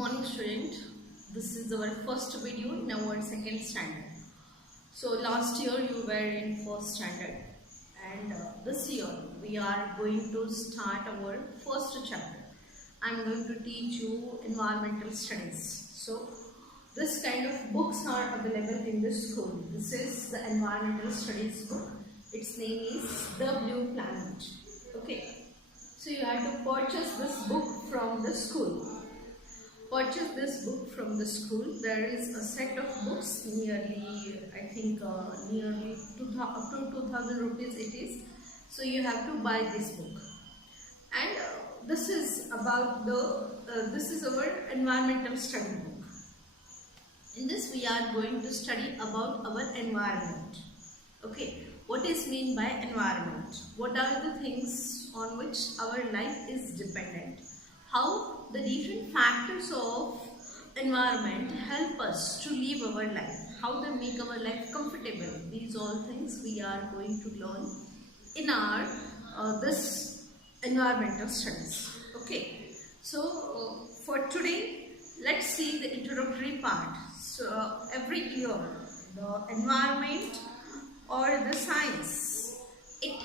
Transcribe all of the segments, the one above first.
morning student. This is our first video in our second standard. So last year you were in first standard and this year we are going to start our first chapter. I am going to teach you environmental studies. So this kind of books are available in the school. This is the environmental studies book. Its name is The Blue Planet. Okay. So you have to purchase this book from the school. Purchase this book from the school. There is a set of books, nearly, I think, nearly up to 2000 rupees it is. So you have to buy this book. And this is about this is our environmental study book. In this we are going to study about our environment. Okay, what is mean by environment? What are the things on which our life is dependent? How the different factors of environment help us to live our life, how they make our life comfortable. These all things we are going to learn in our this environmental studies. Okay, so for today let's see the introductory part. So every year the environment or the science, it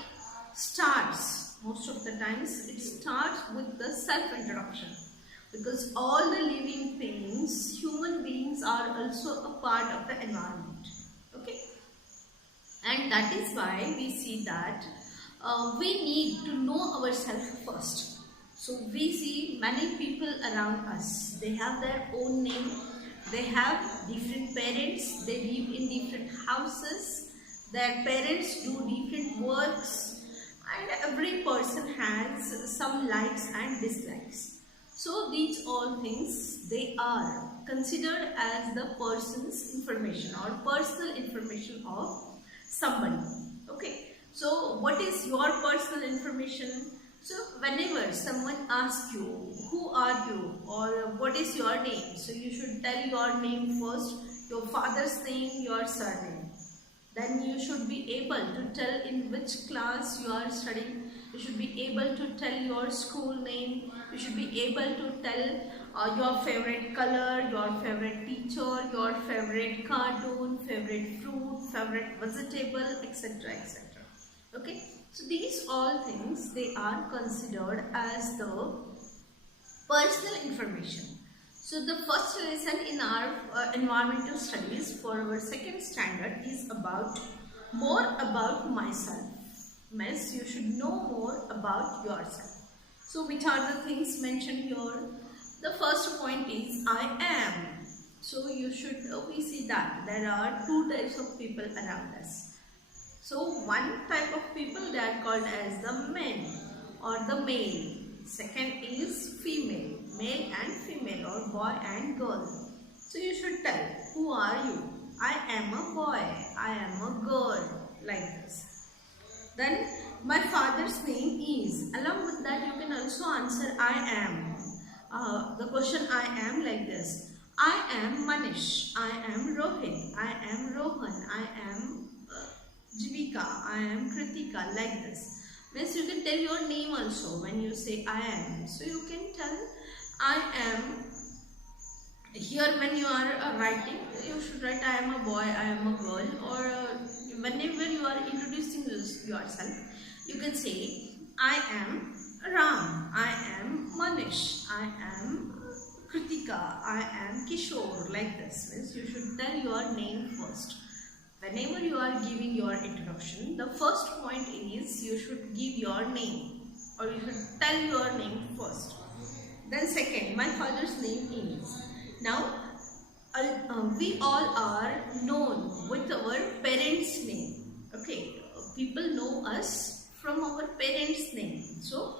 starts, most of the times it starts with the self-introduction, because all the living things, human beings, are also a part of the environment. Okay, and that is why we see that we need to know ourselves first. So we see many people around us, they have their own name, they have different parents, they live in different houses, their parents do different works, and every person has some likes and dislikes. So these all things, they are considered as the person's information or personal information of somebody. Okay, so what is your personal information? So whenever someone asks you, who are you, or what is your name, so you should tell your name first, your father's name, your surname. Then you should be able to tell in which class you are studying. You should be able to tell your school name. You should be able to tell your favorite color, your favorite teacher, your favorite cartoon, favorite fruit, favorite vegetable, etc. etc. Okay. So these all things, they are considered as the personal information. So the first lesson in our environmental studies for our second standard is about more about myself. Means you should know more about yourself. So which are the things mentioned here? The first point is I am. So you should, we see that there are two types of people around us. So one type of people, they are called as the men or the male. Second is female, male and female, or boy and girl. So you should tell, who are you? I am a boy, I am a girl, like this. Then my father's name is, along with that you can also answer I am. The question I am like this. I am Manish, I am Rohit, I am Rohan, I am Jivika, I am Kritika, like this. Means you can tell your name also when you say I am. So you can tell I am. Here when you are writing, you should write I am a boy, I am a girl, or whenever you are introducing yourself, you can say I am Ram, I am Manish, I am Kritika, I am Kishore, like this. Means you should tell your name first. Whenever you are giving your introduction, the first point is you should give your name, or you should tell your name first. Then second, my father's name is. Now, we all are known with our parents' name. Okay, people know us from our parents' name. So,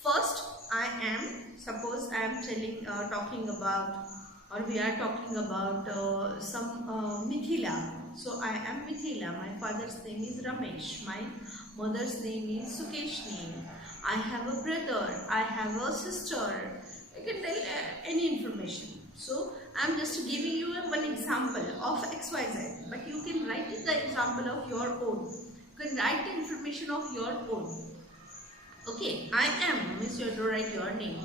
first I am, suppose I am talking about, or we are talking about some Mithila. So I am Mithila, my father's name is Ramesh, my mother's name is Sukeshni, I have a brother, I have a sister. You can tell any information. So I am just giving you one example of XYZ, but you can write the example of your own. You can write the information of your own. Okay, I am means you have to write your name.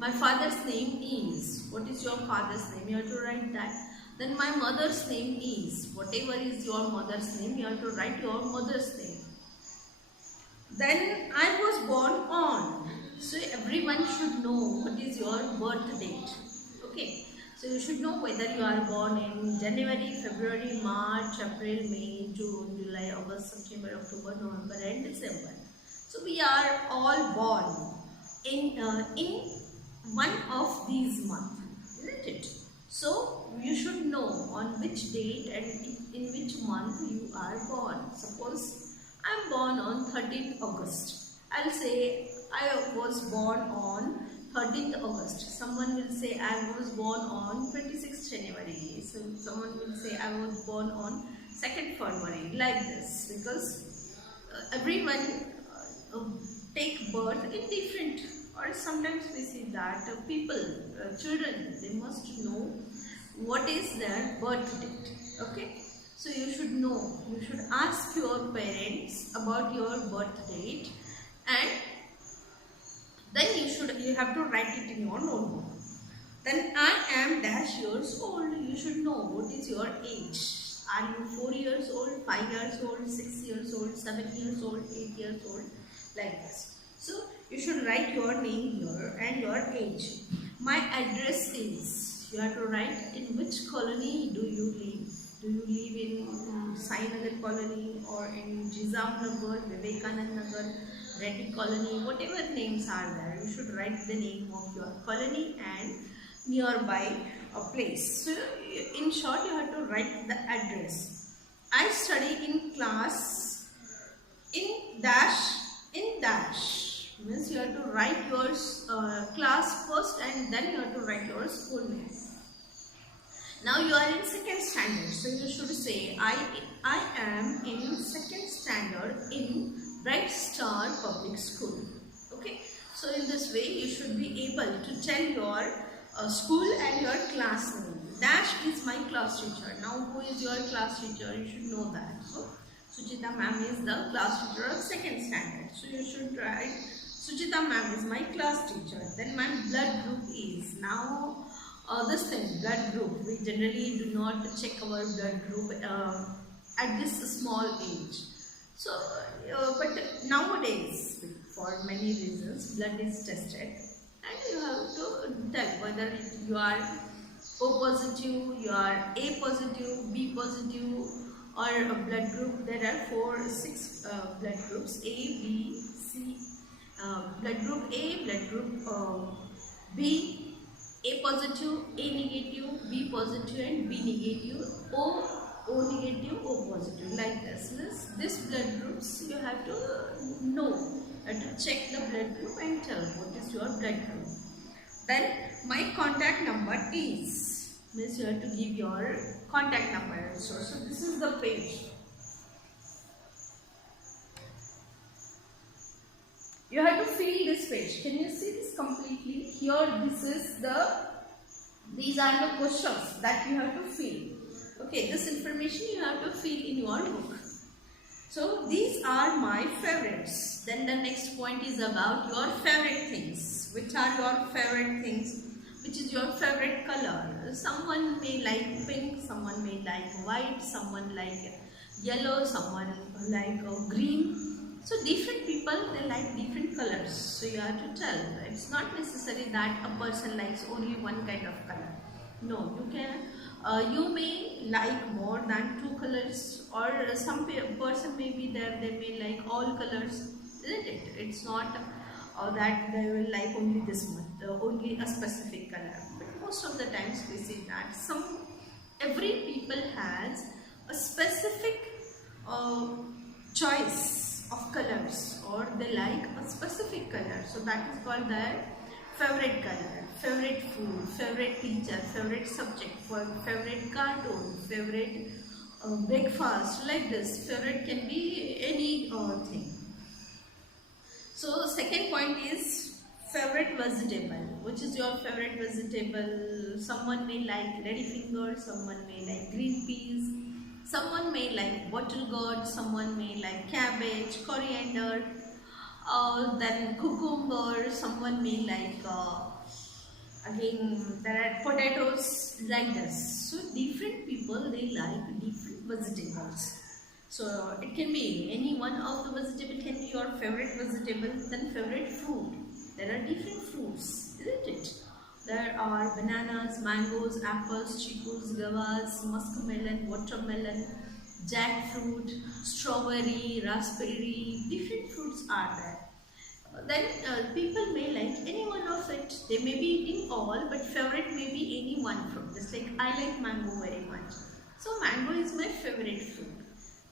My father's name is. What is your father's name? You have to write that. Then my mother's name is. Whatever is your mother's name, you have to write your mother's name. Then I was born on. So everyone should know what is your birth date. Okay. So you should know whether you are born in January, February, March, April, May, June, July, August, September, October, November and December. So we are all born in one of these months, isn't it? So you should know on which date and in which month you are born. Suppose I am born on 13th August. I'll say I was born on 13th August. Someone will say I was born on 26th January. So someone will say I was born on 2nd February. Like this, because everyone take birth in different, or sometimes we see that people, children, they must know what is their birth date. Okay, so you should know, you should ask your parents about your birth date, and then you have to write it in your notebook. Then I am dash years old. You should know what is your age. Are you 4 years old, 5 years old, 6 years old, 7 years old, 8 years old, like this. So you should write your name here and your age. My address is, you have to write in which colony do you live. Do you live in Sainagar colony or in Jizam Nagar, Vivekanand Nagar, Reddy colony, whatever names are there, you should write the name of your colony and nearby a place. So in short, you have to write the address. I study in class in dash, means you have to write your class first and then you have to write your school name. Now you are in 2nd standard, so you should say I am in 2nd standard in Bright Star Public School. Okay, so in this way you should be able to tell your school and your class name. Dash is my class teacher. Now who is your class teacher? You should know that. So Suchita ma'am is the class teacher of 2nd standard. So you should write Suchita ma'am is my class teacher. Then my blood group is. Now this thing, blood group, we generally do not check our blood group at this small age. So but nowadays, for many reasons, blood is tested and you have to tell whether you are O positive, you are A positive, B positive, or a blood group. There are 6 blood groups: A, B, C. Blood group A, blood group B, A positive, A negative, B positive and B negative, O negative, O positive, like this. This blood groups you have to know, you have to check the blood group and tell what is your blood group. Then my contact number is, means you have to give your contact number also. So this is the page. You have to fill this page. Can you see this completely? Here, these are the questions that you have to fill. Okay, this information you have to fill in your book. So these are my favorites. Then the next point is about your favorite things. Which are your favorite things? Which is your favorite color? Someone may like pink, someone may like white, someone like yellow, someone like green. So different people, they like different colors. So you have to tell. It's not necessary that a person likes only one kind of color. No, you may like more than 2 colors, or some person may be there, they may like all colors, isn't it? It's not that they will like only this much, only a specific color. But most of the times we see that every people has a specific choice of colors, or they like a specific color. So that is called their favorite color, favorite food, favorite teacher, favorite subject, favorite cartoon, favorite breakfast, like this. Favorite can be any thing. So second point is favorite vegetable. Which is your favorite vegetable? Someone may like ladyfinger, someone may like green peas, someone may like bottle gourd, someone may like cabbage, coriander, then cucumber, someone may like Again, there are potatoes like this. So different people, they like different vegetables. So it can be any one of the vegetable can be your favorite vegetable, then favorite fruit. There are different fruits, isn't it? There are bananas, mangoes, apples, chicus, guavas, muskmelon, watermelon, jackfruit, strawberry, raspberry, different fruits are there. Then people may like any one of it. They may be eating all, but favorite may be any one fruit. Just like I like mango very much. So mango is my favorite fruit.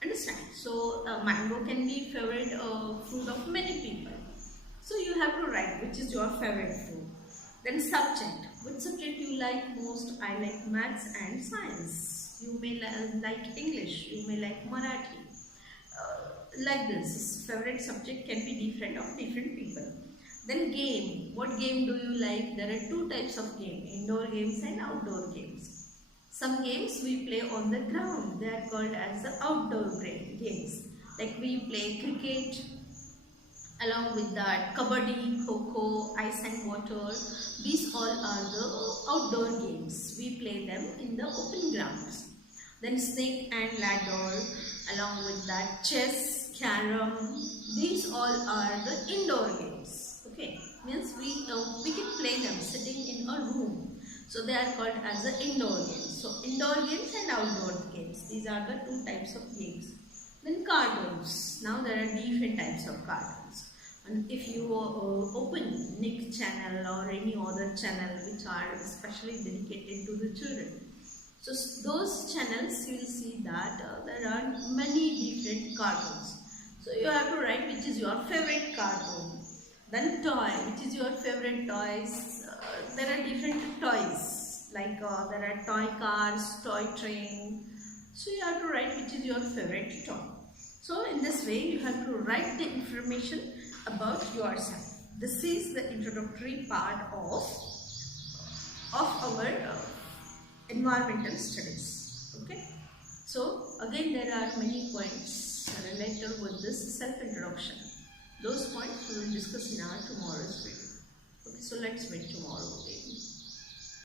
Understand? So mango can be favorite fruit of many people. So you have to write which is your favorite fruit. Then subject. Which subject you like most? I like maths and science. You may like English. You may like Marathi. Like this, favorite subject can be different of different people. Then game. What game do you like? There are two types of game, indoor games and outdoor games. Some games we play on the ground. They are called as the outdoor games. Like we play cricket, along with that kabaddi, kho-kho, ice and water. These all are the outdoor games. We play them in the open grounds. Then snake and ladder, along with that chess, carom. These all are the indoor games. Okay, means we can play them sitting in a room. So they are called as the indoor games. So indoor games and outdoor games. These are the two types of games. Then cartoons. Now there are different types of cartoons. And if you open Nick channel or any other channel which are especially dedicated to the children, so those channels you will see that there are many different cartoons. So you have to write which is your favorite cartoon. Then toy, which is your favorite toys. There are different toys like there are toy cars, toy train. So you have to write which is your favorite toy. So in this way you have to write the information about yourself. This is the introductory part of our environmental studies. Okay. So again there are many points related with this self-introduction. Those points we will discuss in our tomorrow's video. Okay, so let's meet tomorrow again.